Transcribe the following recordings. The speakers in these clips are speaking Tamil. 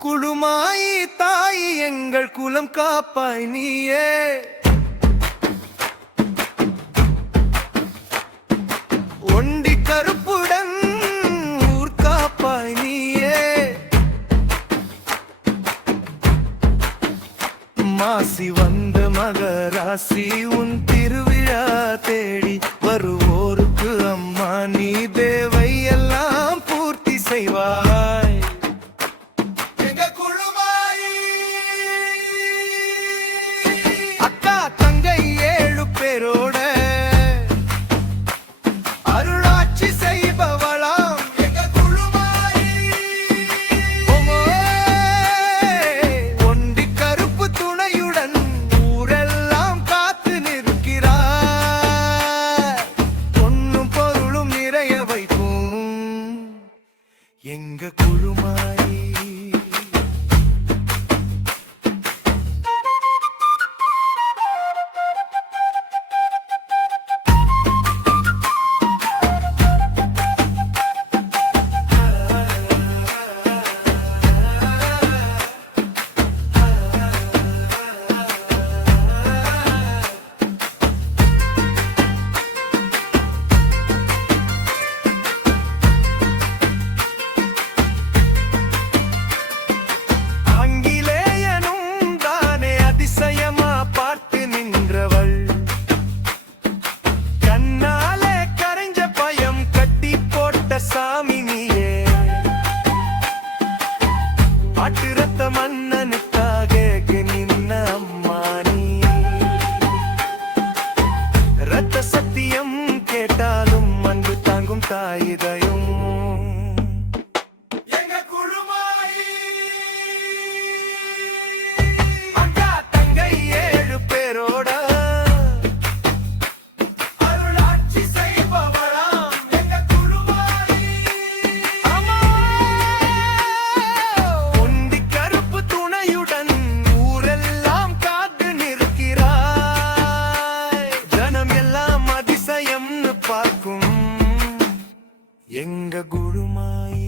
குழுமாயி தாய் எங்கள் குலம் காப்பாய் நீயே. ஒண்டி கருப்புடன் ஊர் காப்பாய் நீயே. மாசி வந்த மகராசி உன் திருவிழா தேடி வருவோருக்கு அம்மா நீ தேவை எல்லாம் பூர்த்தி செய்வாய். அக்கா தங்கை 7 பேரோட அருளாட்சி செய்பவளாம் எங்க குழுமாயி. ஒண்டி கருப்பு துணையுடன் ஊரெல்லாம் காத்து நிற்கிறார். பொன்னும் பொருளும் நிறைய வைக்கும் எங்க குழுமாயி. ரத்த மன்னனுக்காக நின்ன அம்மா நீ. ரத்த சத்தியம் கேட்டாலும் அன்பு தாங்கும் தாயிதையும் எங்க குழுமாயி. அக்கா தங்கை 7 பேரோட அருளாட்சி செய்பவளாம் எங்க குழுமாயி. எங்க குழுமாயி.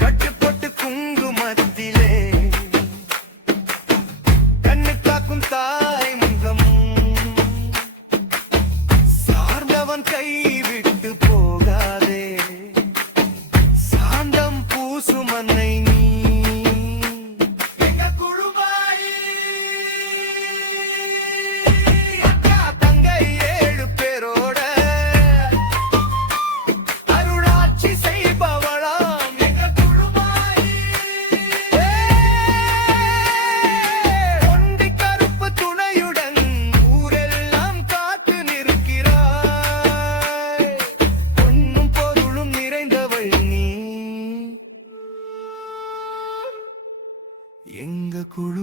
கட்டுப்பட்டு குங்குமத்திலே கண்ணு காக்கும் தாய் முகம் சார்ந்தவன் கைவிட்டு போகாதே. சாந்தம் பூசும் அன்னை நீ எங்க குழுமாயி. அக்கா தங்கை 7 பேரோட அருளாட்சி செய்பவளாம் எங்க குழுமாயி. ஒண்டி கருப்பு துணையுடன் ஊரெல்லாம் காத்து நிற்கிறாய். பொன்னும் பொருளும் நிறைந்தவள் நீ எங்க குழு.